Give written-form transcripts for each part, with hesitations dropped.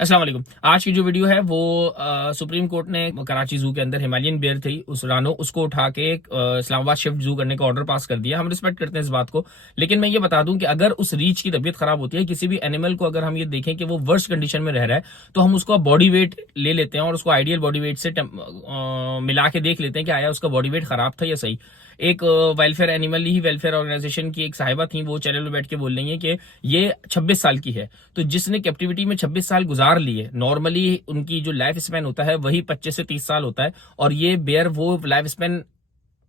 अस्सलाम वालेकुम। आज की जो वीडियो है वो सुप्रीम कोर्ट ने कराची जू के अंदर हिमालयन बेयर थी उस रानो उसको उठा के इस्लामाबाद शिफ्ट जू करने का ऑर्डर पास कर दिया। हम रिस्पेक्ट करते हैं इस बात को, लेकिन मैं ये बता दूं कि अगर उस रीच की तबीयत खराब होती है किसी भी एनिमल को, अगर हम ये देखें कि वो वर्स्ट कंडीशन में रह रहा है, तो हम उसका बॉडी वेट ले लेते हैं और उसको आइडियल बॉडी वेट से मिला के देख लेते हैं कि आया उसका बॉडी वेट खराब था या सही। एक वेलफेयर एनिमल ही वेलफेयर ऑर्गेनाइजेशन की एक साहिबा थी, वो चैनल में बैठ के बोल रही है कि ये 26 साल की है, तो जिसने कैप्टिविटी में 26 साल गुजार लिए, नॉर्मली उनकी जो लाइफ स्पैन होता है वही 25 से 30 साल होता है, और ये बेयर वो लाइफ स्पैन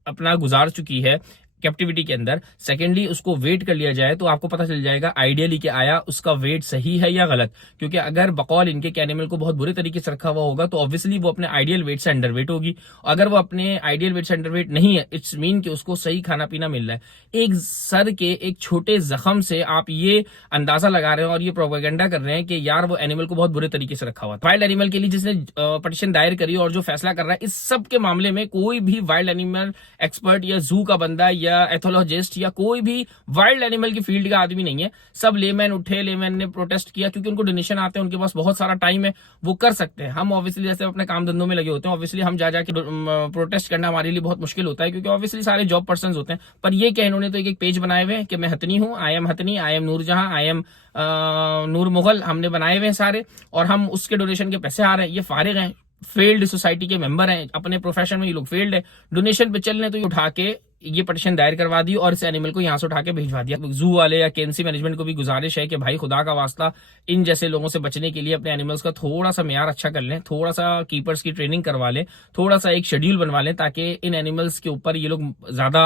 अपना गुजार चुकी है कैप्टिविटी के अंदर। सेकेंडली, उसको वेट कर लिया जाए तो आपको पता चल जाएगा आइडियली कि आया उसका वेट सही है या गलत, क्योंकि अगर बकौल इनके एनिमल को बहुत बुरे तरीके से रखा हुआ होगा तो ऑब्वियसली वो अपने आइडियल वेट से अंडरवेट होगी। अगर वो अपने आइडियल वेट से अंडरवेट नहीं है, इट्स मीन कि उसको सही खाना पीना मिल रहा है। एक सर के एक छोटे जख्म से आप ये अंदाजा लगा रहे हैं और ये प्रोपेगेंडा कर रहे हैं कि यार वो एनिमल को बहुत बुरे तरीके से रखा हुआ। वाइल्ड एनिमल के लिए जिसने पटिशन दायर करी और जो फैसला कर रहा है, इस सब के मामले में कोई भी वाइल्ड एनिमल एक्सपर्ट या जू का बंदा या एथोलॉजिस्ट या कोई भी वाइल्ड एनिमल की फील्ड का आदमी नहीं है। सब लेमैन उठे, लेमैन ने प्रोटेस्ट किया क्योंकि उनको डोनेशन आते हैं, उनके पास बहुत सारा टाइम है, वो कर सकते हैं। हम ऑब्वियसली जैसे अपने काम धंधों में लगे होते हैं, ऑब्वियसली हम जा जाके प्रोटेस्ट करना हमारे लिए बहुत मुश्किल होता है क्योंकि ऑब्वियसली सारे जॉब पर्सन होते हैं। पर ये क्या, इन्होंने तो एक पेज बनाए हुए हैं कि मैं हतनी हूं, I am Hatni, I am Noorjahan, I am Noor Mughal, हमने बनाए हुए हैं सारे, और हम उसके डोनेशन के पैसे आ रहे हैं। ये फारिग हैं, फेल्ड सोसाइटी के मेंबर हैं, अपने प्रोफेशन में ये लोग फेल्ड है, डोनेशन पे चल रहे, तो ये उठा के ये पटिशन दायर करवा दी और इस एनिमल को यहां से उठा के भिजवा दिया। जू वाले या केएमसी मैनेजमेंट को भी गुजारिश है कि भाई खुदा का वास्ता इन जैसे लोगों से बचने के लिए अपने एनिमल्स का थोड़ा सा मेयार अच्छा कर लें, थोड़ा सा कीपर्स की ट्रेनिंग करवा लें, थोड़ा सा एक शेड्यूल बनवा लें ताकि इन एनिमल्स के ऊपर ये लोग ज्यादा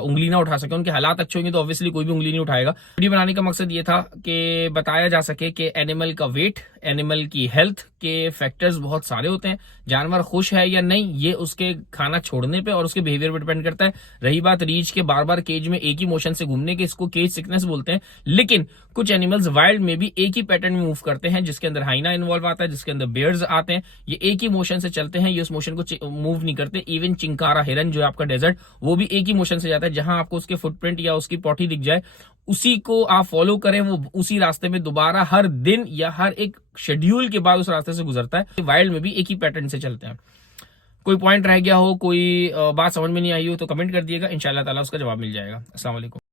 उंगली ना उठा सके। उनके हालात अच्छे होंगे तो ऑब्वियसली कोई भी उंगली नहीं उठाएगा। वीडियो बनाने का मकसद ये था कि बताया जा सके कि एनिमल का वेट, एनिमल की हेल्थ के फैक्टर्स बहुत सारे होते हैं। जानवर खुश है या नहीं ये उसके खाना छोड़ने पे और उसके बिहेवियर पे डिपेंड करता है। रही बात रीच के बार बार केज में एक ही मोशन से घूमने के, इसको केज सिकनेस बोलते हैं। लेकिन कुछ एनिमल्स वाइल्ड में भी एक ही पैटर्न में मूव करते हैं, जिसके अंदर हाइना इन्वॉल्व आता है, जिसके अंदर बेयर्स आते हैं। ये एक ही मोशन से चलते हैं, ये उस मोशन को मूव नहीं करते। इवन चिंकारा हिरन जो है आपका डेजर्ट, वो भी एक ही मोशन से जाता है। जहां आपको उसके फुटप्रिंट या उसकी पॉटी दिख जाए उसी को आप फॉलो करें, वो उसी रास्ते में दोबारा हर दिन या हर एक शेड्यूल के बाद उस रास्ते से गुजरता है। वाइल्ड में भी एक ही पैटर्न से चलते हैं। कोई पॉइंट रह गया हो, कोई बात समझ में नहीं आई हो तो कमेंट कर दिएगा, इंशाल्लाह ताला उसका जवाब मिल जाएगा। अस्सलाम वालेकुम।